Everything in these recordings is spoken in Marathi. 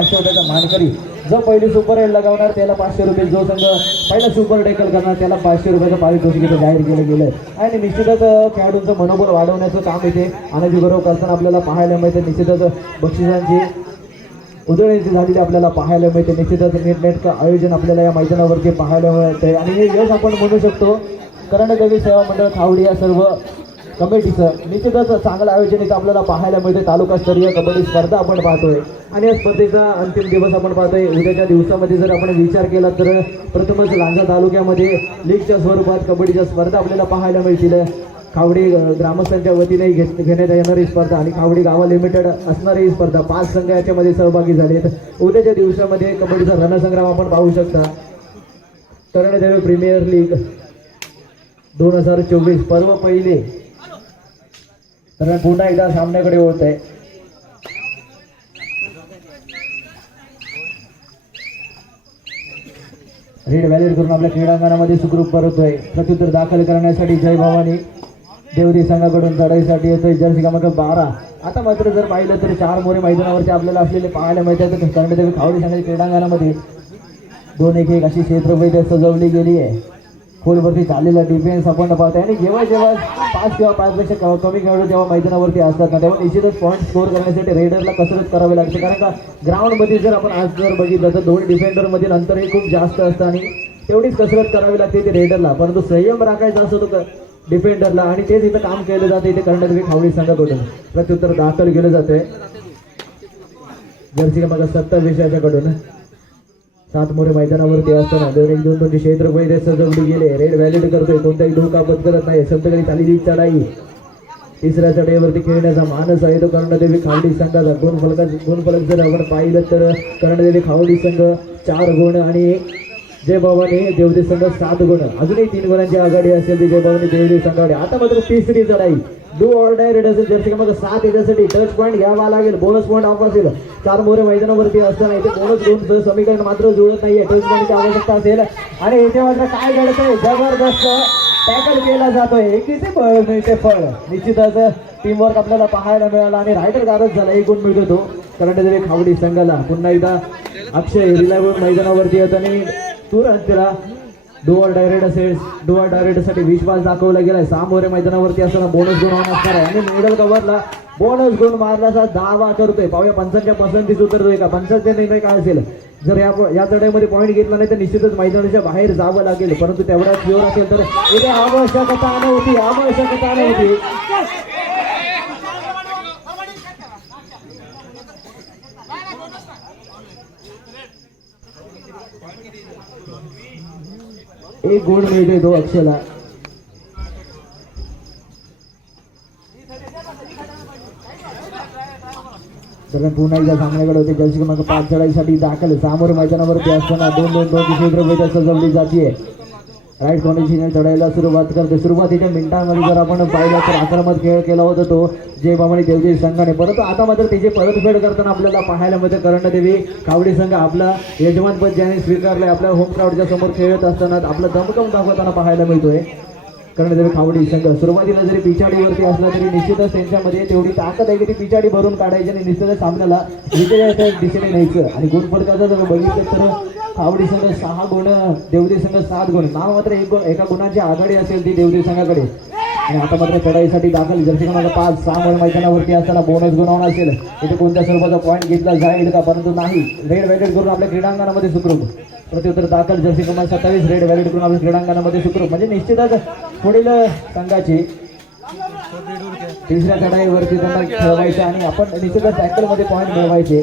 पाचशे रुपयाचा मानकरी. जो पहिली सुपर हेड लगावणार त्याला पाचशे रुपये. जो संघ पहिला सुपर डेकल करणार त्याला पाचशे रुपयाचं पारितोषिक इथं जाहीर केलं गेलं आणि निश्चितच खेळाडूंचं मनोबल वाढवण्याचं काम इथे आनंदी गौरव करताना आपल्याला पाहायला मिळते निश्चितच बक्षिसांची उधळणी झालेली आपल्याला पाहायला मिळते. निश्चितच नीटनेटकं आयोजन आपल्याला या मैदानावरती पाहायला मिळते आणि हे यश आपण म्हणू शकतो. करणदेवी सेवा मंडळ खावडी या सर्व कमिटीचं निश्चितच चांगलं आयोजन इथं आपल्याला पाहायला मिळते तालुकास्तरीय कबड्डी स्पर्धा आपण पाहतोय. आणि या स्पर्धेचा अंतिम दिवस आपण पाहतोय. उद्याच्या दिवसामध्ये जर आपण विचार केला तर प्रथमच लांजा तालुक्यामध्ये लीगच्या स्वरूपात कबड्डीच्या स्पर्धा आपल्याला पाहायला मिळतील. खावडी ग्रामस्थांच्या वतीने घेत घेण्यात येणारी स्पर्धा आणि खावडी गावा लिमिटेड असणारी ही स्पर्धा पाच संघ याच्यामध्ये सहभागी झालेत. उद्याच्या दिवसामध्ये कबड्डीचा रणसंग्राम आपण पाहू शकता. तरणदेव प्रीमियर लीग दोन हजार चोवीस पर्व पहिले तर पुन्हा एकदा सामन्याकडे होत आहे रेड व्हॅलिड करून आपल्या क्रीडांगणामध्ये सुखरूप परतोय. प्रत्युत्तर दाखल करण्यासाठी जय भवानी. देवरी संघाकडून चढाईसाठी येतोय जर्सी क्रमांक बारा. आता मात्र जर पाहिलं तर चार मोरे मैदानावरती आपल्याला असलेले पाहायला मिळतात. कर्णदेवी खावडी संघाच्या क्रीडांगणामध्ये दोन एक एक अशी क्षेत्रफळ सजवली गेली आहे. खोलवरती चाललेला डिफेन्स आपण पाहतोय. आणि जेव्हा जेव्हा पाच किंवा पाचपेक्षा क- कमी खेळाडू जेव्हा मैदानावरती असतात ना तेव्हा निश्चितच पॉईंट स्कोर करण्यासाठी रेडरला कसरत करावी लागते. कारण का ग्राउंडमध्ये जर आपण आज जर बघितलं तर दोन डिफेंडरमधील अंतर हे खूप जास्त असतं आणि तेवढीच कसरत करावी लागते ते रेडरला परंतु संयम राखायचा असतो तो डिफेंडरला आणि तेच इथं काम केलं जातं. इथे कर्णदेवी खावडी संघाकडून प्रत्युत्तर दाखल केलं जाते जर्सी क्रमांक सत्तावीस याच्याकडून. सात मोरे मैदानावरती असताना दोन एक दोन दोन क्षेत्र पहिले सजवले गेले. रेड व्हॅलिड करतोय. कोणताही धोका पत्करत नाही. संतगडी चाललेली चढाई. तिसऱ्या चढाईवरती खेळण्याचा मानस आहे तो कर्णदेवी खावडी संघाचा. दोन फलका दोन फलक जर आपण पाहिलं तर कर्णदेवी खावडी संघ चार गुण आणि जय भवानी देवदेव संघ सात गुण. अजूनही तीन गुणांची आघाडी असेल ती जय भवानी देवदेव संघाकडे. आता मात्र तिसरी चढाई. डू ऑल डाय रेट असेल जर्सी क्रमांक सात याच्यासाठी टच पॉईंट घ्यावा लागेल. बोनस पॉईंट ऑफ असेल. चार मोरे मैदानावरती असताना इथे बोनस गुण समीकरण मात्र जुळत नाहीये. टच पॉईंटची आवश्यकता असेल. आणि इथे मात्र काय घडतंय? जबरदस्त टॅकल केला जातोय. एकीचे फळ मिळते फळ निश्चितच टीमवर्क आपल्याला पाहायला मिळाला आणि रायडर गारच झाला. एक गुण मिळतो तो. कर्णदेवी खावडी संघाला. पुन्हा एकदा अक्षय रिलायबल मैदानावरती येत आणि तुरंत त्याला डुअर डायरेक्ट असेल. डुअर डायरेक्टसाठी विश्वास दाखवला गेलाय. सामोरे मैदानावरती असताना बोनस गुण होणार. असणार आहे. आणि मिडल कव्हरला बोनस गुण मारल्याचा दावा करतोय. पाहूया पंचांच्या पसंतीच उतरतोय का? पंचांचे निर्णय काय असेल? जर या या चढाईमध्ये पॉईंट घेतला नाही तर निश्चितच मैदानाच्या बाहेर जावं लागेल. परंतु तेवढ्याच जोर असेल तर इथे आवश्यकता नव्हती. आवश्यकता नव्हती. एक गुण मिळते तो अक्षला. तर पुन्हा एकदा सामन्याकडे होते जर्सी क्रमांक पाच चढाईसाठी दाखल सामोर मैदानावरती असताना दोन दोन दोन क्षेत्र पैठा सजवली जाते राईट कॉन्डिशन चढायला सुरुवात करते. सुरुवातीच्या मिनिटांमध्ये जर आपण पाहिलं तर आक्रमक खेळ केला होता तो जे बामणी देवजी संघाने. परंतु आता मात्र त्याची परतफेड करताना आपल्याला पाहायला मिळते कर्णदेवी. कावडी संघ आपला यजमानपद ज्याने स्वीकारलंय आपल्या होम क्राऊडच्या समोर खेळत असताना आपला दमकम दाखवताना पाहायला मिळतोय. कर्णदेवी खावडी संघ. सुरुवातीला जरी पिछाडीवरती असला तरी निश्चितच त्यांच्यामध्ये तेवढी ताकद आहे की ती पिछाडी भरून काढायची आणि निश्चितच सामन्याला विजयाच्या दिशेने न्यायचं. आणि गुणफलकाचं जर बघितलं तर आवडी संघ सहा गुण देवदेव संघ सात गुण. नाव मात्र एक गुण एका गुणाची आघाडी असेल ती देवदेव संघाकडे. आणि आता मात्र चढाईसाठी दाखल जर्सी क्रमांक पाच सहा गुण मैदानावरती असताना बोनस गुणावून असेल. इथे कोणत्या स्वरूपाचा पॉईंट घेतला जाईल का? परंतु नाही. रेड वॅलेट करून आपल्या क्रीडांगणामध्ये सुखरूप. प्रत्युत्तर दाखल जर्सी क्रमांक सत्तावीस रेड व्हॅलिड करून आपल्या क्रीडांगणामध्ये सुखरूप. म्हणजे निश्चितच पुढील संघाची तिसऱ्या चढाईवरती त्यांना खेळवायचे आणि आपण निश्चितच टॅकलमध्ये पॉईंट मिळवायचे.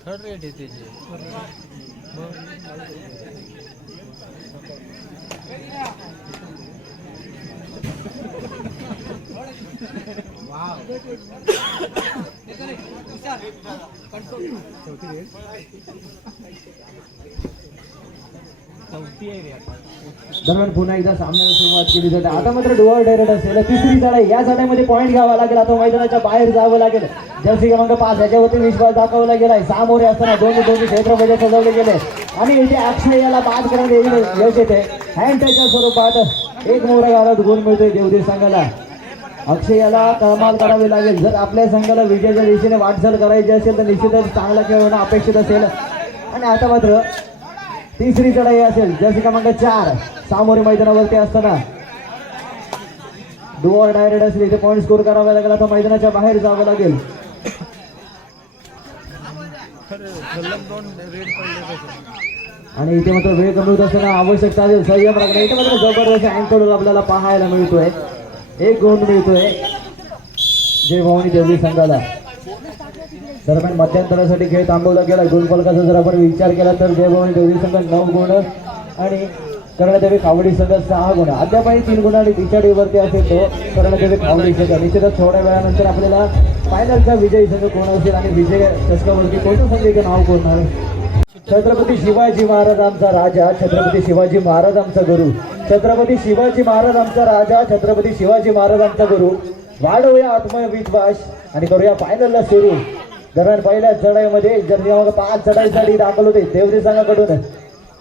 थर्ड रेट आहे त्याची मग दरम्यान पुन्हा एकदा सामन्याला सुरुवात केली जाते. आता मात्र डोअर डायरेक्ट असेल तिसरी चढाई या चढाईमध्ये पॉईंट घ्यावा लागेल. आता मैदानाच्या बाहेर जावं लागेल. जर्सी क्रमांक पाच. याच्यावरती विश्वास दाखवला गेलाय सामोरे असताना दोन दोन क्षेत्रमध्ये सजवले गेले. आणि इथे अक्षय याला बाद करण्यात येईल. यश येते. हँड टचच्या स्वरूपात एक मोहरा घालत गुण मिळतोय देवदेव संघाला. अक्षय याला कमाल करावी लागेल. जर आपल्या संघाला विजयाच्या दिशेने वाटचाल करायची असेल तर निश्चितच चांगला खेळ होणं अपेक्षित असेल. आणि आता मात्र तिसरी चढाई असेल. जर्सी क्रमांक चार सामोरे मैदानावरती असताना. डुअर डायरेक्ट असेल इथे पॉईंट स्कोर करावा लागेल. आता मैदानाच्या बाहेर जावं लागेल. आणि इथे मात्र वेळ कमी होत असताना आवश्यकता असेल संयम राखणे. इथे मात्र जबरदस्त अँकल आपल्याला पाहायला मिळतोय. एक गुण मिळतोय. जय भवानी देवी संघाला. दरम्यान मध्यंतरासाठी खेळ थांबवला गेला. गुणफलकाचा जर आपण विचार केला तर देवभवानी देवी संघ नऊ गुण आणि कर्णदेवी कावडी संघ सहा गुण. अद्यापही तीन गुण आणि तिच्याडीवरती असेल तो कर्णदेवी कावडी संघ. निश्चितच थोड्या वेळानंतर आपल्याला फायनलचा विजयी संघ कोण असेल आणि विजय चषकावरती कोणत्या संघाचे नाव कोण छत्रपती शिवाजी महाराज आमचा राजा छत्रपती शिवाजी महाराज आमचा गुरु. छत्रपती शिवाजी महाराज आमचा राजा छत्रपती शिवाजी महाराज आमचा गुरु. वाढवूया आत्मविश्वास आणि करूया फायनलला सुरू. दरम्यान पहिल्या चढाईमध्ये क्रमांक पाच चढाईसाठी दाखल होते देवरी संघाकडून.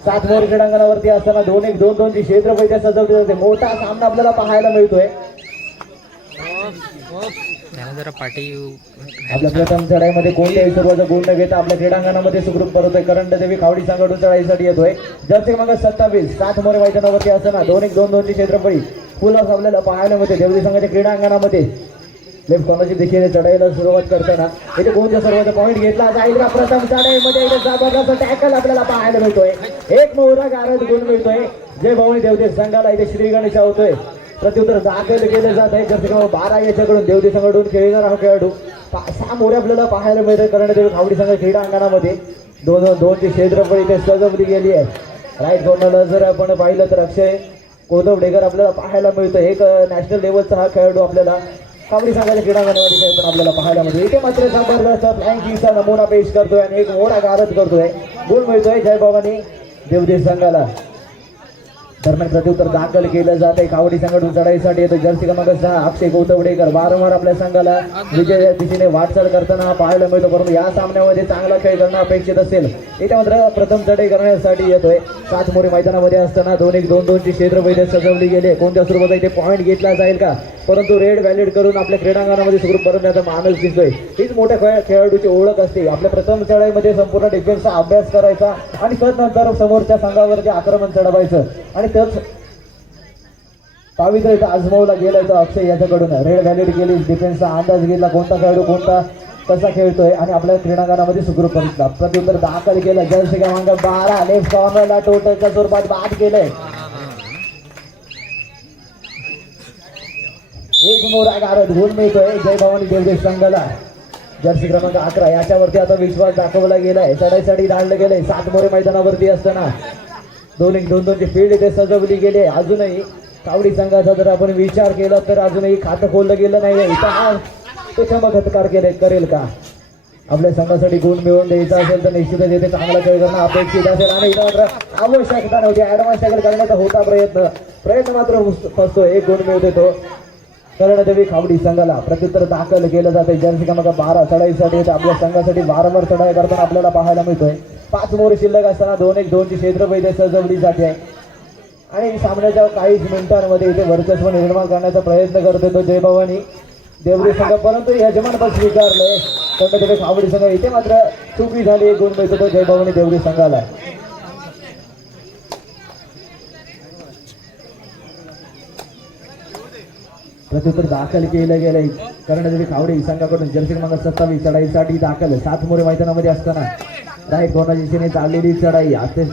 सात मोर क्रीडांगणावरती असताना दोन एक दोन दोनची क्षेत्र पैठ्या सजवली जाते. मोठा सामना आपल्याला पाहायला मिळतोय. आपल्या प्रथम चढाईमध्ये कोणत्याही सर्वांचा गुण न घेता आपल्या क्रीडांगणामध्ये सुखरूप करतोय करंट देवी खावडी संघटून चढाईसाठी येतोय. जर्सी क्रमांक सत्तावीस सात मोरे मैदानावरती असताना दोन एक दोन दोनची क्षेत्रफळी फुलं आपल्याला पाहायला मिळते देवरी संघाच्या क्रीडांगणामध्ये लेफ्ट कॉर्नरची दिशेने चढाईला सुरुवात करताना. इथे कोणत्या सर्वांचा पॉईंट घेतला? जाईल का? प्रथम चढाईमध्ये इथे जबरदस्त टॅकल आपल्याला पाहायला मिळतोय. एक मोहरा गारद गुण मिळतोय. जय भवानी देवदेव संघाला इथे श्री गणेश होतोय प्रत्युत्तर दाखल केलं जात आहे. जसं क्रमांक बारा याच्याकडून देवदेव संघाकडून खेळणार हा खेळाडू. पा- सहा मोरे आपल्याला पाहायला मिळतोय कर्णदेव खावडी संघ क्रीडा अंगणामध्ये. दोन दोनची क्षेत्रफळ इथे सजवली गेली आहे. राईट कॉर्नरला जर आपण पाहिलं तर अक्षय कोदवडेकर आपल्याला पाहायला मिळतं एक नॅशनल लेवलचा हा खेळाडू आपल्याला काबडी संघाच्या क्रीडांगणामध्ये खेळताना आपल्याला पाहायला मिळतो इथे मात्र जबरदस्त फ्लँकिंगचा नमुना पेश करतोय आणि एक मोठा गारद करतोय. गुण मिळतोय जय भवानी देवदेव संघाला. दरम्यान प्रत्युत्तर दाखल केलं जात आहे कावडी संघ चढाईसाठी येतो जर्सी क्रमांक सहा अक्षय गौतवडेकर वारंवार आपल्या संघाला विजय दिशेने वाटचाल करताना पाहायला मिळतो. परंतु या सामन्यामध्ये चांगला खेळ करणं अपेक्षित असेल. इथे मात्र प्रथम चढाई करण्यासाठी येतोय. सात मोरे मैदानामध्ये असताना दोन एक दोन दोनची क्षेत्र सजवली गेली. कोणत्या स्वरूपात इथे पॉईंट घेतला जाईल का? परंतु रेड व्हॅलिड करून आपल्या क्रीडांगणामध्ये सुरू करण्याचा माणूस दिसतोय. हीच मोठ्या खेळ- खेळाडूची ओळख असते. आपल्या प्रथम चढाईमध्ये संपूर्ण डिफेन्सचा अभ्यास करायचा आणि तदनंतर समोरच्या संघावरती आक्रमण चढवायचं. आणि त्याच पावित्र्य इथं आजमावला गेलाय तो अक्षय याच्याकडून. रेड व्हॅलिड केली डिफेन्सचा अंदाज घेतला कोणता खेळाडू कोणता कसा खेळतोय आणि आपल्या क्रीडांगणामध्ये सुखरूप बघितला प्रत्युत्तर दाखल केलं जर्सी क्रमांक बारा लेफ्ट कॉर्नरला टोटलच्या स्वरूपात बाद केलंय. एक मोरा गारद गुण मिळतोय. जय भवानी देवदेश संघाला. जर्सी क्रमांक अकरा याच्यावरती आता विश्वास दाखवला गेलाय. चढाईसाठी धाडलं गेलंय सात मोरे मैदानावरती असताना दोन एक दोन दोनची फील्ड इथे सजवली गेली. आहे. अजूनही कावडी संघाचा जर आपण विचार केला तर अजूनही खातं खोललं गेलं नाही इथं हा तो चमत्कार केले करेल का? आपल्या संघासाठी गुण मिळवून द्यायचा असेल तर निश्चितच येथे चांगला खेळ करणं अपेक्षित असेल. आणि इथं मात्र आवश्यकता नव्हती ऍडव्हान्स टॅकल करण्याचा होता प्रयत्न. प्रयत्न मात्र फसतो. एक गुण मिळतो तो. कर्णदेवी खावडी संघाला प्रत्युत्तर दाखल केलं जाते जर्सी क्रमांक बारा चढाईसाठी आपल्या संघासाठी वारंवार चढाई करताना आपल्याला पाहायला मिळतोय. पाच मोरे शिल्लक असताना दोन एक दोनची क्षेत्र सजवलीसाठी सजवली जाते आहे. आणि सामन्याच्या काहीच मिनिटांमध्ये इथे वर्चस्व निर्माण करण्याचा प्रयत्न करतोय तो जयभवानी. देवरी संघ परंतु यजमान पद स्वीकारलंय. कर्णदेवी खावडी संघ इथे मात्र चुकी झाली एक गुण मिळतो तो जयभवानी देवरी संघाला. प्रत्युत्तर दाखल केलं गेलंय. कर्णदेवी खावडी संघाकडून जर्सी क्रमांक सत्तावीस चढाईसाठी दाखल सात मोरे मैदानामध्ये असताना. राईट कोणाच्या दिशेने चाललेली चढाई. आता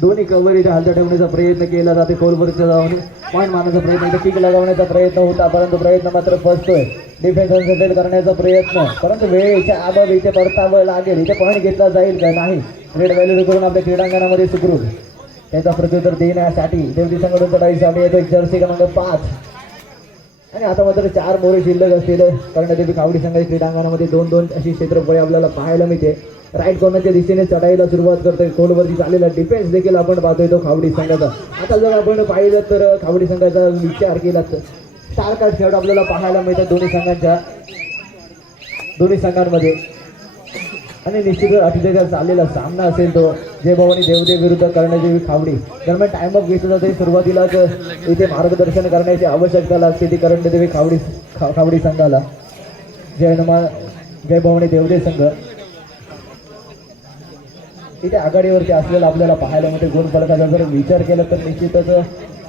दोन्ही कव्हर इथे हलता ठेवण्याचा प्रयत्न केला जाते कोलवरच्या जाऊन पॉईंट मारण्याचा प्रयत्न इथे किक लगावण्याचा प्रयत्न होता परंतु प्रयत्न मात्र फसतोय. डिफेन्स सेटल करण्याचा प्रयत्न. परंतु वेळेच्या अभाव इथे परतावं लागेल. इथे पॉईंट घेतला जाईल का? नाही. रेड व्हॅल्यू करून आपल्या क्रीडांगणामध्ये सुखरूप. त्याचा प्रत्युत्तर देण्यासाठी देवती संघटन चढाईसाठी येतो जर्सी क्रमांक पाच. आणि आता मात्र चार मोरे शिल्लक असलेले कर्णदेवी कावडी संघाच्या क्रीडांगणामध्ये दोन दोन अशी क्षेत्रफळे आपल्याला पाहायला मिळते. राईट कॉर्नरच्या दिशेने चढाईला सुरुवात करतोय. खोलवरती चाललेला डिफेन्स देखील आपण पाहतोय तो खावडी संघाचा. आता जर आपण पाहिलं तर खावडी संघाचा विचार केला तर स्टार कार्ड खेळ आपल्याला पाहायला मिळतात दोन्ही संघांच्या दोन्ही संघांमध्ये. आणि निश्चितच अतिशय चाललेला सामना असेल तो जय भवानी देवदेव विरुद्ध कर्णदेवी खावडी दरम्यान टाइम ऑफ घेतला तरी सुरुवातीलाच इथे मार्गदर्शन करण्याची आवश्यकता लागते ती कर्णदेवी खावडी खा- खावडी संघाला. जय हनुमान जय भवानी देवदेव संघ. इथे आघाडीवरती असलेला आपल्याला पाहायला मिळते गुणफलकाचा जर विचार केला तर निश्चितच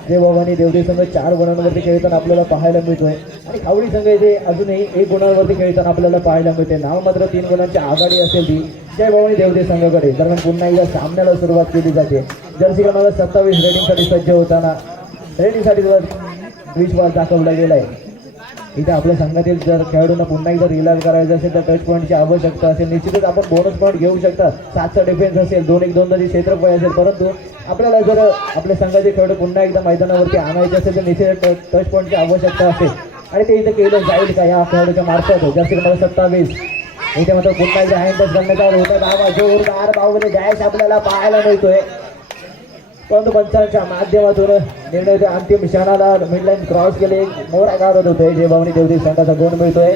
देवभावानी देवदेव संघ चार गुणांवरती खेळताना आपल्याला पाहायला मिळतोय. आणि खावडी संघ इथे अजूनही एक गुणांवरती खेळताना आपल्याला पाहायला मिळते नाव मात्र तीन गुणांची आघाडी असेल ती. जय भवानी देवदेव संघाकडे. दरम्यान पुन्हा एकदा सामन्याला सुरुवात केली जाते. जर्सी क्रमांक सत्तावीस रेडिंगसाठी सज्ज होताना रेडिंगसाठी विश्वास दाखवला गेलाय. इथे आपल्या संघातील जर खेळाडूंना पुन्हा एकदा रिलाज करायचं असेल तर टच पॉईंटची आवश्यकता असेल. निश्चितच आपण बोनस पॉईंट घेऊ शकता. सातचा डिफेन्स असेल दोन एक दोन तरी क्षेत्रफळ असेल. परंतु आपल्याला जर आपल्या संघाचे खेळाडू पुन्हा एकदा मैदानावरती आणायचे असेल तर निश्चित टच पॉईंटची आवश्यकता असेल. आणि ते इथे केलं जाईल का या खेळाडूच्या मार्फत? जास्तीत क्रमांक सत्तावीस. इथे मात्र पुन्हा एकदा हँड टच करण्याचा होता. धावा जोरदार बाहुबली डॅश आपल्याला पाहायला मिळतोय. परंतु पंचांच्या माध्यमातून निर्णय अंतिम क्षणाला मिडलाईन क्रॉस केले. मोरा गावत होते. जे भावनी देवदेव संघाचा गुण मिळतोय.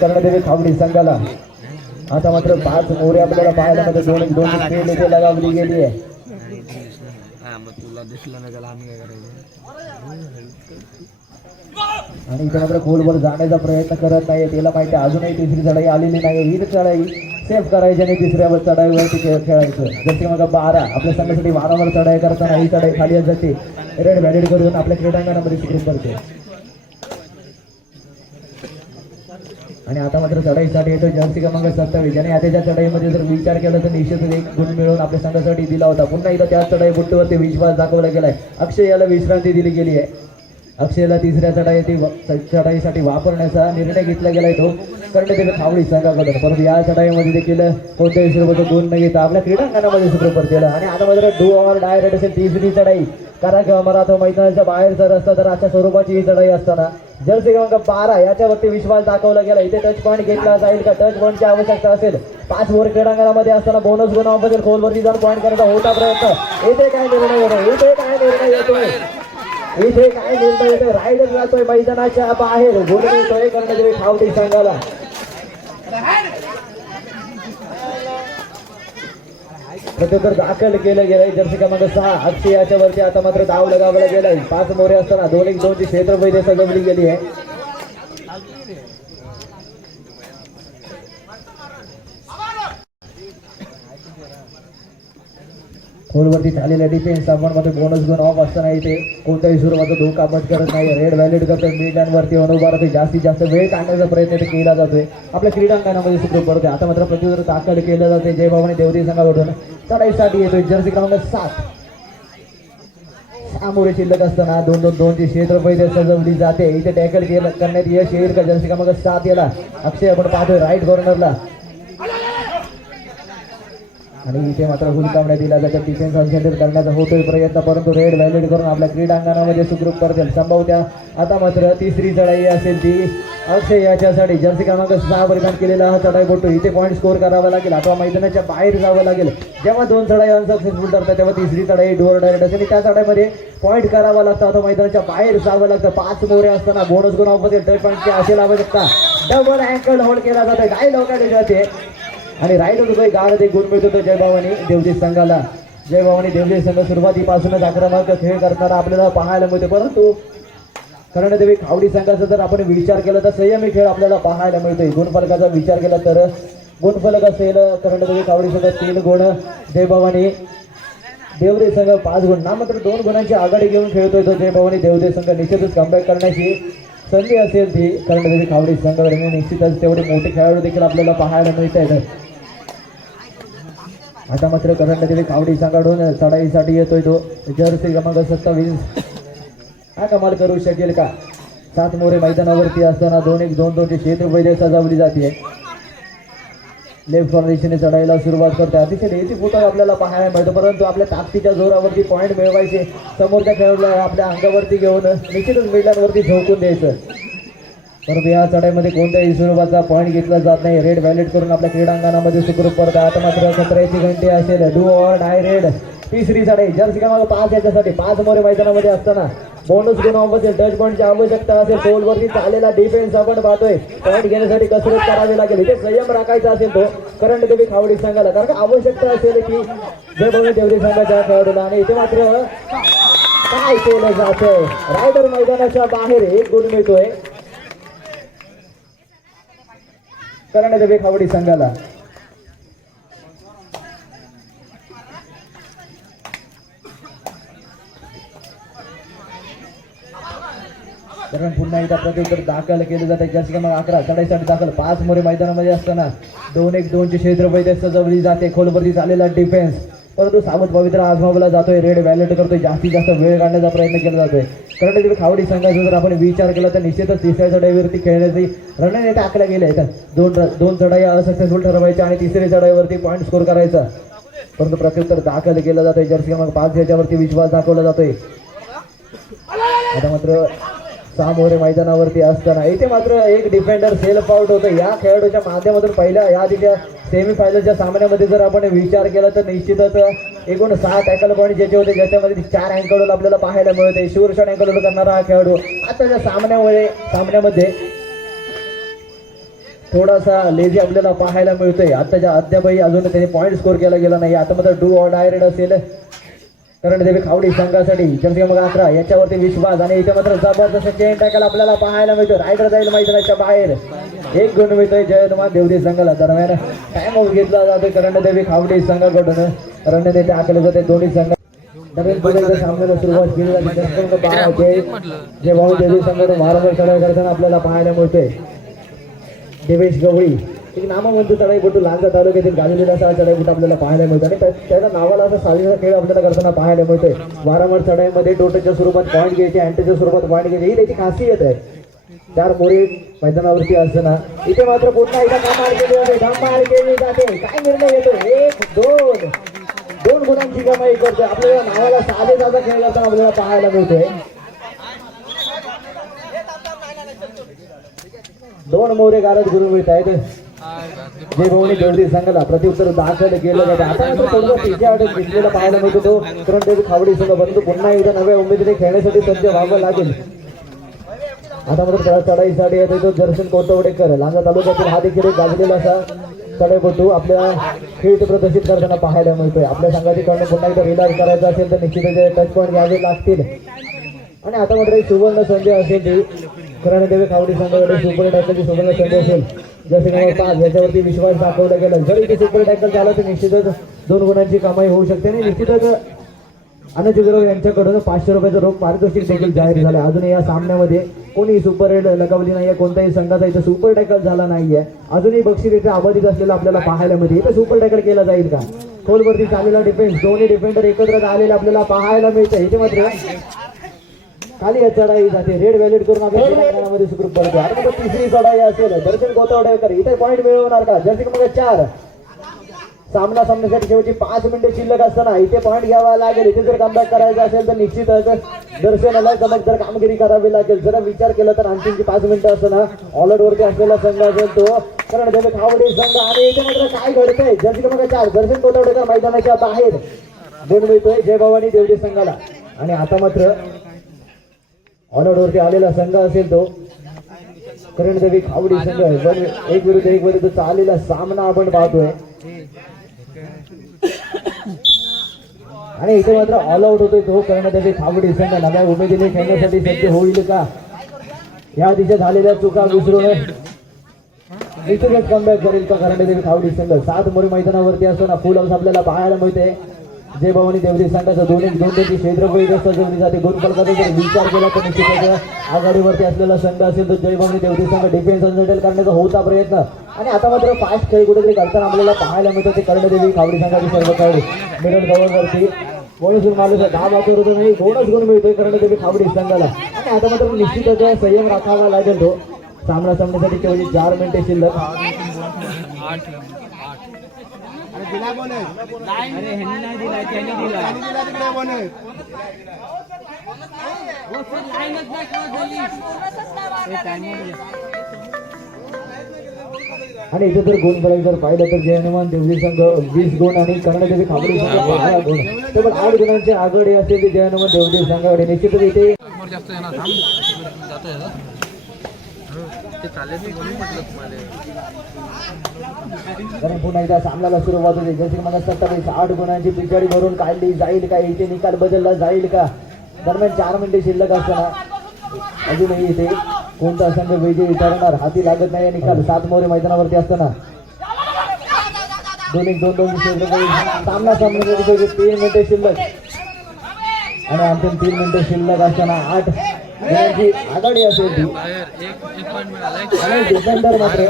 कर्णदेवी खावडी संघाला. आता मात्र पाच मोरे आपल्याला पाहायला मिळतात. दोन दोन लगावली गेली आहे. हा मग तुला दिसलं नाही त्याला आम्ही काय करायचं आणि इथे मात्र खोलवर जाण्याचा प्रयत्न करत नाही. त्याला माहिती अजूनही तिसरी चढाई आलेली नाही. ही चढाई सेफ करायची आणि तिसऱ्यावर चढाईवरती खेळ खेळायचं. जसे मग बारा आपल्या संघासाठी बारावर चढाई करताना ही चढाई खाली जाते. रेड व्हॅलिड करून आपल्या क्रीडांगणामध्ये सुरू करते. आणि आता मात्र चढाईसाठी येतो जर्सी क्रमांक सत्तावीस. आणि आताच्या चढाईमध्ये जर विचार केला तर निश्चितच एक गुण मिळवून आपल्या संघासाठी दिला होता. पुन्हा एकदा त्याच चढाई बुट्टीवरती विश्वास दाखवला गेलाय. अक्षय याला विश्रांती दिली गेली आहे. अक्षयला तिसऱ्या चढाई चढाईसाठी वापरण्याचा निर्णय घेतला गेलाय तो. कारण त्याला खावडी संघाकडून परंतु या चढाईमध्ये देखील कोणत्याही स्वरूपाचा गुण न घेता आपल्या क्रीडांगणामध्ये सुप्रपर केलं. आणि आता मात्र डू ऑर डायरेक्ट असेल. तिसरी चढाई. कारण मला मराठा मैदानाच्या बाहेर जर असतं तर अशा स्वरूपाची ही चढाई असताना. जर्सी क्रमांक बारा याच्यावरती विश्वास दाखवला गेला. इथे टच पॉईंट घेतला जाईल का? टच पॉईंटची आवश्यकता असेल. पाच ओव्हर क्रीडांगणामध्ये असताना बोनस गुण ऑफर खोलवरती जाऊन पॉईंट करायचा होता प्रयत्न. इथे काय निर्णय येतो इथे काय निर्णय येतोय? इथे काय निर्णय येतोय? रायडर जातोय मैदानाच्या बाहेर. गुण मिळतोय कर्णदेवी खावडी संघाला. प्रत्युत्तर दाखल केलं गेलंय. जर्सी क्रमांक सहा अक्षय याच्यावरती आता मात्र धाव लगावला गेलाय पाच मोरे असताना दोन एक दोनची क्षेत्रफळी सजवली गेली आहे. खोलवरती झालेला डिफेन्स आपण मध्ये बोनस गुण ऑफ असताना इथे कोणत्याही स्वरूपाचा धोका करत नाही. रेड व्हॅलिड करतोय. मिडलँडवरती अनुभारात जास्तीत जास्त वेळ काढण्याचा प्रयत्न इथे केला जातोय. आपल्या क्रीडांगणामध्ये सुरू पडतोय. आता मात्र प्रत्युत्तर ताकद केलं जाते जय भवानी देवरी संघाकडून चढाईसाठी येतोय. जर्सी क्रमांक सात. सामोरे शिल्लक असताना दोन दोन दोनची क्षेत्रफळ इथे सजवली जाते. इथे टॅकल केलं करण्यात यश येईल का? जर्सी क्रमांक सात याला. अक्षय आपण पाहतोय. राईट कॉर्नरला आणि इथे मात्र हुलकावण्या दिला जातं डिफेन्स कॉन्सन्ट्रेट करण्याचा होतोय प्रयत्न परंतु रेड व्हॅलिड करून आपल्या क्रीडांगणामध्ये सुखरूप करतील. संभवत्या आता मात्र तिसरी चढाई असेल ती. असे याच्यासाठी जर्सी क्रमांक सहा परिधान केलेला हा चढाई बोटतो इथे पॉईंट स्कोर करावा लागेल. अथवा मैदानाच्या बाहेर जावं लागेल. जेव्हा दोन चढाई अनसक्सेसफुल ठरतात तेव्हा तिसरी चढाई डोअर डायरेक्ट असेल. त्या चढाईमध्ये पॉईंट करावा लागतं. अथवा मैदानाच्या बाहेर जावं लागतं. पाच मोरे असताना बोनस गुण ऑफ टच पॉईंटची असेल आवश्यकता. डबल अँकल होल्ड केला जातो काय लोकांनी जाते आणि राहिलो दुबई गाड एक गुण मिळतो तो जयभावानी देवजी संघाला. जयभावानी देवजी संघ सुरुवातीपासूनच आक्रमक खेळ करताना आपल्याला पाहायला मिळते. परंतु कर्णदेवी खावडी संघाचा जर आपण विचार केला तर संयमी खेळ आपल्याला पाहायला मिळतोय. गुणफलकाचा विचार केला तर गुणफलक असेल कर्णदेवी खावडी संघ तीन गुण जयभवानी देवरे संघ पाच गुण. ना मात्र दोन गुणांची आघाडी घेऊन खेळतोय तो जयभवानी देवदेव संघ निश्चितच कमबॅक करण्याची संधी असेल ती कर्णदेवी खावडी संघ निश्चितच तेवढे मोठे खेळाडू देखील आपल्याला पाहायला मिळत आहेत आता मात्र कर्णदेवी कावडी सांगाडून चढाईसाठी येतोय तो. जर्सी क्रमांक सत्तावीस. हा कमाल करू शकेल का? सात मोरे मैदानावरती असताना दोन एक दोन दोनची क्षेत्र वैद्य सजावली जाते. लेफ्ट फॉर्मेशनने चढायला सुरुवात करते. अतिशय नेती फुटत आपल्याला पाहायला मिळतं परंतु आपल्या ताकदीच्या जोरावरती पॉईंट मिळवायचे. समोरच्या खेळाडूला आपल्या अंगावरती घेऊन निश्चितच मिडलांवरती झोकून द्यायचं. परंतु या चढाईमध्ये कोणत्याही स्वरूपाचा पॉईंट घेतला जात नाही. रेड व्हॅलेट करून आपल्या क्रीडांगणामध्ये सुखरूप परत आता मात्र सतराची घंटे असेल. डू ऑर डाय रेड तिसरी चढाई. जर्सी क्रमांक पाच याच्यासाठी पाच मोरे मैदानामध्ये असताना. बोनस गुण असेल टच पॉईंटची आवश्यकता असेल. गोलवरती चाललेला डिफेन्स आपण पाहतोय. पॉईंट घेण्यासाठी कसरत करावी लागेल. इथे संयम राखायचा असेल तो. करंट देवी खावडी संघाला. कारण आवश्यकता असेल की जय भवानी देवरी संघाच्या खेळाडूला आणि इथे मात्र काय केलं जातंय? रायडर मैदानाच्या बाहेर एक गुण मिळतोय. करण बेखावडी संघाला. कारण पुन्हा एकदा प्रत्युत्तर दाखल केलं जाते जास्त मग अकरा चढाईसाठी दाखल. पाच मोरे मैदानामध्ये असताना दोन एक दोनचे क्षेत्र वैद्य सजवली जाते. खोलवरती चाललेला डिफेन्स परंतु सावध पवित्र आजमावला जातोय. रेड व्हॅलेट करतोय. जास्तीत जास्त वेळ काढण्याचा प्रयत्न केला जातोय. कारण तिथे खावडी संघाचा जर आपण विचार केला तर निश्चितच तिसऱ्या चढाईवरती खेळण्याची रणनीती आखल्या गेल्या आहेत. दोन दोन चढाई असक्सेसफुल ठरवायच्या आणि तिसऱ्या चढाईवरती पॉईंट स्कोर करायचा. परंतु प्रत्युत्तर दाखल केलं आहे जर्सी मग पाच याच्यावरती विश्वास दाखवला जातोय. आता मात्र सामोरे मैदानावरती असताना. इथे मात्र एक डिफेंडर सेल्फ आउट होतं. या खेळाडूच्या माध्यमातून पहिल्या या आधीच्या सेमीफायनलच्या सामन्यामध्ये जर आपण विचार केला तर निश्चितच एकूण सहा टॅकल पॉईंट ज्याचे होते ज्याच्यामध्ये चार अँकल आपल्याला पाहायला मिळते. शुअर अँकल करणारा हा खेळाडू. आताच्या सामन्यामुळे सामन्यामध्ये थोडासा लेझी आपल्याला पाहायला मिळतोय. आताच्या अद्यापही अजून त्याने पॉईंट स्कोर केला गेला नाही. आता मात्र डू ऑर डायरेड असेल. कारण देवी खावडी संघासाठी जर्सी मग अकरा याच्यावरती विश्वास आणि इथे मात्र जबरदस्त चेन टॅकल आपल्याला पाहायला मिळतो. रायडर जाईल मैदानाच्या बाहेर. एक गुण मिळतोय जयनुमान देवदी संघाला. दरम्यान टाइम आउट घेतला जातो करण देवी खावडी संघाकडून. रणनीती टाकले जाते दोन्ही संघ नवीन सामन्याला सुरुवात केली जाते. भाऊ देवी संघ वारंवार चढाई करताना आपल्याला पाहायला मिळते. देवेश गवळी एक नामवंत चढाईपटू लांजा तालुक्यातील गाजलेला असा चढाईपट आपल्याला पाहायला मिळतो. आणि त्याच्या नावाला असा साजेसा खेळ आपल्याला करताना पाहायला मिळतोय वारंवार चढाईमध्ये टोटलच्या स्वरूपात पॉईंट घ्यायचे अँटेच्या स्वरूपात पॉईंट घ्यायचे. ही त्याची खासियत आहे. चार मोरे मैदानावरती असताना. इथे मात्र पुन्हा एकदा कामार केली जाते. कामार केली जाते. काय निर्णय येतो एक दोन. दोन गुणांची कमाई करतोय. आपल्याला नावाला साधे साधा खेळ करताना आपल्याला पाहायला मिळतोय. दोन मोरे गारद गुरु मिळत आहेत जे भवनी गर्दी संघाला प्रत्युत्तर दाखल केलं जातं. आता मात्र सर्व अडचण घेतलेला पाहायला मिळतो. तो करण देवी खावडी संघ परंतु पुन्हा एकदा नव्या उमेदीने खेळण्यासाठी सज्ज व्हावं लागेल. आता मात्र चढ- चढाईसाठी येतो तो दर्शन कोतवडेकर लांजा तालुक्यातील हा देखील एक गाजलेला असा चढाईपटू आपल्या खेळ प्रदर्शित करताना पाहायला मिळतोय. आपल्या संघाची कडनं पुन्हा एकदा रिलाज करायचा असेल तर निश्चितच टच पॉईंट घ्यावे लागतील. आणि आता मात्र सुवर्ण संधी असेल खराने देवे देवी खावडी संघाकडे सुपर टॅकलची सुवर्ण संधी असेल. जसे नंबर पाच याच्यावरती विश्वास दाखवला गेला. जर इथे सुपर टॅकल झाला तर निश्चितच दोन गुणांची कमाई होऊ शकते. आणि निश्चितच अनंत गुरव यांच्याकडून पाचशे रुपयाचं रोख पारितोषिक देखील जाहीर झालं अजून या सामन्यामध्ये कोणी सुपर रेड लगावली नाहीये कोणत्याही संघाचा इथं सुपर टॅकल झाला नाहीये. अजूनही बक्षीस इथे अबाधित असलेलं आपल्याला पाहायला मिळते. इथं सुपर टॅकल केला जाईल का? खोलवरती चाललेला डिफेन्स दोन्ही डिफेंडर एकत्र आलेले आपल्याला पाहायला मिळतं. इथे मात्र खाली चढाई जाते. रेड व्हॅलेट करून आपल्या सुखरूप पडतो आणि मग तिसरी चढाई असेल. दर्शन गोतावडेकर इथे पॉईंट मिळवणार का? जर्सी मग चार. सामना सामन्यासाठी शेवटी पाच मिनिटे शिल्लक असताना इथे पॉईंट घ्यावा लागेल. इथे जर कमबॅक करायचा असेल तर निश्चितच दर्शनाला चमकदार कामगिरी करावी लागेल. जरा विचार केला तर आणखीनची पाच मिनिटं असताना ऑलआउट वरती असलेला संघ असेल तो कारण देवे खावडे संघ. आणि इथे मात्र काय घडतंय? जर्सी क्रमांक चार. दर्शन गोतावडेकर मैदानाच्या बाहेर. दोन मिळतोय जय भवानी देवजी संघाला. आणि आता मात्र ऑलआउटवरती आलेला संघ असेल तो. करणदेवी खावडी संघ वन- एक विरुद्ध एक विरुद्ध चाललेला सामना आपण पाहतोय. आणि इथे मात्र ऑल आउट होतोय तो करणदेवी खावडी संघ. नव्या उमेदीने खेळण्यासाठी सज्ज होईल का? या दिशा झालेल्या चुका विसरून इथूनच कमबॅक करेल का करणदेवी खावडी संघ? सात मोरी मैदानावरती असताना फुल हाऊस आपल्याला पाहायला मिळते. जय भवानी देवरी संघाचं दोन एक दोन दोनची क्षेत्र जाते. दोन फलकाचा जर विचार केला तर निश्चितच आघाडीवरती असलेला संघ असेल तर जय भवानी देवरी संघ डिफेन्स अनसेटल करण्याचा होता प्रयत्न. आणि आता मात्र फास्ट खेळ कुठेतरी करताना आपल्याला पाहायला मिळतं ते कर्णदेवी खावडी संघाची सर्व खेळाडू. मिडल गवरवरती कोणीच माणूस दहा बाजूवर होतो नाही दोनच गुण मिळतोय कर्णदेवी खावडी संघाला. आणि आता मात्र निश्चितच संयम राखावा लागेल तो. सामना सामन्यासाठी केवळ चार मिनिटे शिल्लक. आठ. दिला बोनस अरे ह्यांनी नाही दिला त्यांनी दिला. त्यांनी दिला तिकडे बोनस आणि इथे जर गुण बघायला जर पाहिलं तर जय हनुमान देवजी संघ वीस गुण आणि कर्णदेवी खाबडी संघ बारा गुण. तब्बल आठ गुणांचे आघाडी असेल ती जय हनुमान देवजी संघाकडे निश्चितच इथे जास्त ते चालेल म्हटलं तुम्हाला. कारण पुन्हा एकदा सामन्याला सुरुवात होते. जसे की सत्तावीस आठ गुणांची पिछाडी भरून काढली जाईल का? इथे निकाल बदलला जाईल का? दरम्यान चार मिनिटे शिल्लक असताना अजूनही इथे कोणता संघ विजयी ठरणार? हाती लागत नाही. निकाल सात मोरे मैदानावरती असताना. दोन एक दोन दोन क्षेत्रफळ सामना तीन मिनिटे शिल्लक. आणि अंतिम तीन मिनिटे शिल्लक असताना आठ. गुणांची आघाडी असेल ती. आणि डिफेंडर मात्र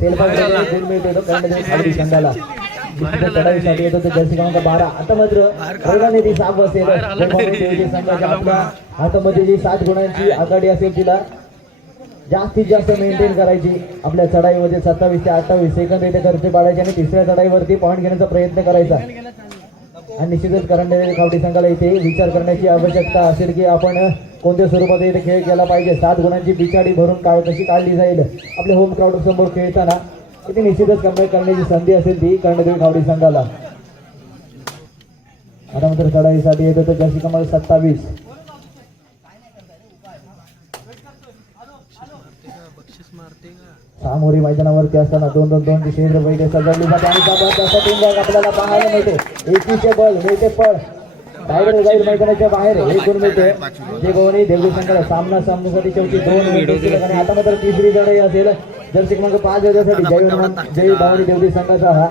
तेलपाकडे गुण मिळतो कर्णदेवी खाली संघाला. जिथे चढाईसाठी येतो ते जर्सी क्रमांक बारा. आता मात्र साफ असेल संघाच्या आपल्या हातामध्ये जी सात गुणांची आघाडी असेल तिला जास्तीत जास्त मेंटेन करायची. आपल्या चढाईमध्ये सत्तावीस ते अठ्ठावीस. सेकंद इथे खर्च पाडायचे आणि तिसऱ्या चढाईवरती पॉईंट घेण्याचा प्रयत्न करायचा. आणि निश्चितच करंडे कावडी संघाला इथे विचार करण्याची आवश्यकता असेल की आपण कोणत्या स्वरूपात इथे खेळ केला पाहिजे? सात गुणांची बिछाडी भरून काळ कशी काढली जाईल? आपल्या होम क्राऊड समोर खेळताना इथे निश्चितच कमबॅक करण्याची संधी असेल ती कर्णदेवी कावडी संघाला. आता मात्र चढाईसाठी येतो तर जर्सी क्रमांक सत्तावीस बक्षीस मारते का सामोरी मैदानावरती असताना दोन दोन दोन क्षेत्र बैठे सजवली जाते आणि जबरदस्त टीम बॅग आपल्याला पाहायला मिळते. एकवीसशे बल मिळते पळ. टायगर जाईल मैदानाच्या बाहेर. एक गुण मिळते? जे गोवणी देवगी संघाला सामना सामन्यासाठी शेवटी दोन आणि आता मात्र तिसरी लढाई असेल. जर्सी क्रमांक पाच वाजण्यासाठी जय जय भावनी देवगी संघाचा हा.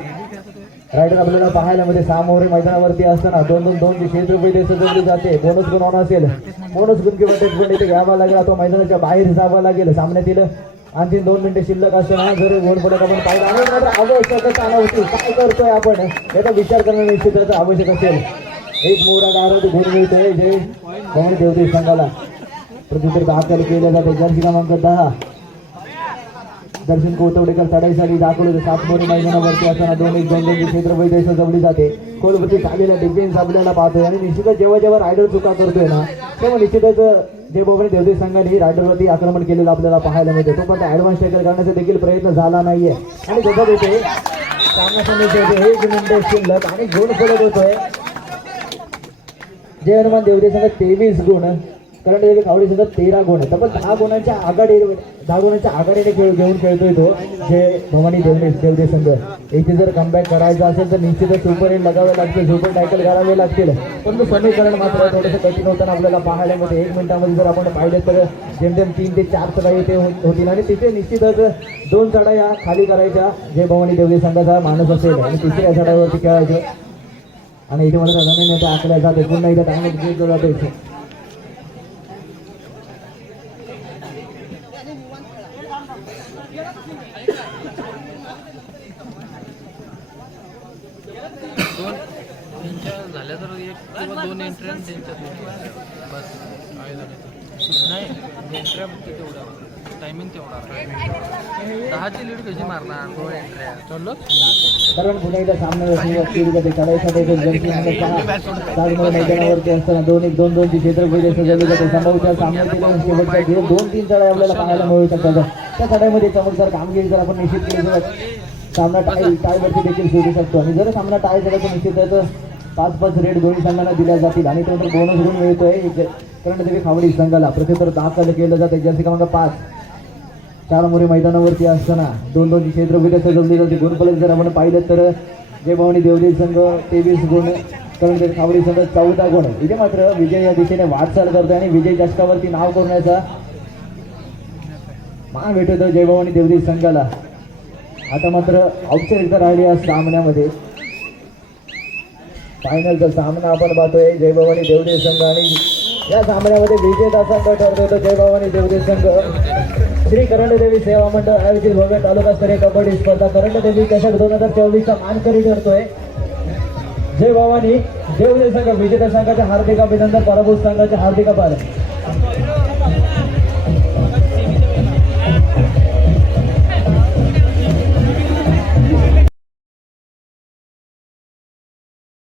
रायडर आपल्याला पाहायला मध्ये सामोरे मैदानावरती असताना दोन दोन दोन क्षेत्र पैसे सजवली जाते. बोनस गुण ऑन असेल. बोनस गुण किंवा टेस्ट गुण इथे घ्यावा लागेल. तो मैदानाच्या बाहेर जावा लागेल. सामन्यातील आणखी दोन मिनिटं शिल्लक असताना जर गोल पडत आपण पाहिजे आणि मात्र आवश्यकता नव्हती काय करतोय आपण? याचा विचार करणं निश्चितच आवश्यक असेल. एक मोरा गारद गुण मिळतोय जे कोण देवते संघाला. प्रत्युत्तर दाखल केलं जाते जर्सी क्रमांक दहा. दर्शन कोतवडेकर चढाईसाठी दाखवलं सात मोरी मैदानावरती असताना दोन एक दोन दोन क्षेत्र वैद्य जवळी जाते. कोलपती झालेला डिफेन्स आपल्याला पाहतोय आणि निश्चितच जेव्हा जेव्हा रायडर चुका करतोय ना तेव्हा निश्चितच जे देवदेव संघाने रायडरवरती आक्रमण केलेलं आपल्याला पाहायला मिळते तो पण ऍडव्हान्स टॅकल करण्याचा देखील प्रयत्न झाला नाहीये. आणि जसं देते सामना समितीचे हे मिनिटे शिल्लक आणि गुण पडत होतोय जय हनुमान देवदेव संघ तेवीस गुण. कारण देवी खावडी संघ तेरा गुण तब्बल दहा गुणांच्या आघाडी दहा गुणांच्या आघाडीने खेळ घेऊन खेळतोय तो जे भवानी देवने देवते संघ. इथे जर कमबॅक करायचा असेल तर निश्चितच सुपर हिट लगावे लागतील सुपर टायकल करावे लागतील. परंतु समीकरण मात्र थोडंसं कठीण होताना आपल्याला पाहायला मिळते. एक मिनिटामध्ये जर आपण पाहिलं तर जेमतेम तीन ते चार चढाई इथे हो-, होतील. आणि तिथे निश्चितच दोन चढाया खाली करायच्या जे भवानी देवदे संघाचा माणूस असेल. आणि तिसऱ्या चढाईवरती खेळायचे. आणि इथे मला जमीन येते आखल्या जाते. पुन्हा एकदा चांगलं जाते दोन त्यांच्या झाल्या तर एक किंवा दोन एंट्रन्स त्यांच्या बस काय झालं तर. नाही एंट्र्या फक्त तेवढ्या टायमिंग तेवढा दहाची लीड कशी मारणार दोन एंट्र्या चाललो कारण पुन्हा एकदा सामना सुरू मैदानावरती असताना दोन एक दोन दोनची क्षेत्र पहिले संभाव्य सामन्यातील शेवटच्या दोन तीन चढाई आपल्याला पाहायला मिळू शकतात त्या चढाईमध्ये चमकदार कामगिरी जर आपण निश्चित केली तर सामना टाय टायवरती देखील सुरू शकतो. आणि जर सामना टाय झाला तर निश्चितच पाच पाच रेड दोन्ही संघांना दिल्या जातील. आणि त्यानंतर बोनस गुण मिळतोय कर्णदेवी खावडी संघाला. प्रत्युत्तर दाखल केलं जाते. जर्सी क्रमांक पाच. चार मोरे मैदानावरती असताना दोन दोन क्षेत्र विकत सजवली जाते. गुणफलक जर आपण पाहिलं तर जय भवानी देवदेव संघ तेवीस गुण करून खावडी संघ चौदा गुण. इथे मात्र विजय या दिशेने वाटचाल करतोय आणि विजय चषकावरती नाव करण्याचा मान भेटत जयभवानी देवरी देवदेव संघाला. आता मात्र औपचारिकता राहिली या सामन्यामध्ये. फायनलचा सामना आपण पाहतोय. जयभवानी देवदेव संघ आणि या सामन्यामध्ये विजेता संघ ठरतो तो जयभवानी देवदेव संघ. श्री करंडदेवी सेवा मंडळ आयोजित भव्य तालुकास्तरीय कबड्डी स्पर्धा. करंडदेवी चषक दोन हजार चोवीसचा मानकरी ठरतोय. जय भवानी देवदेव संघ विजेता संघाचे हार्दिक अभिनंदन. पराभूत संघाचे हार्दिक आभार.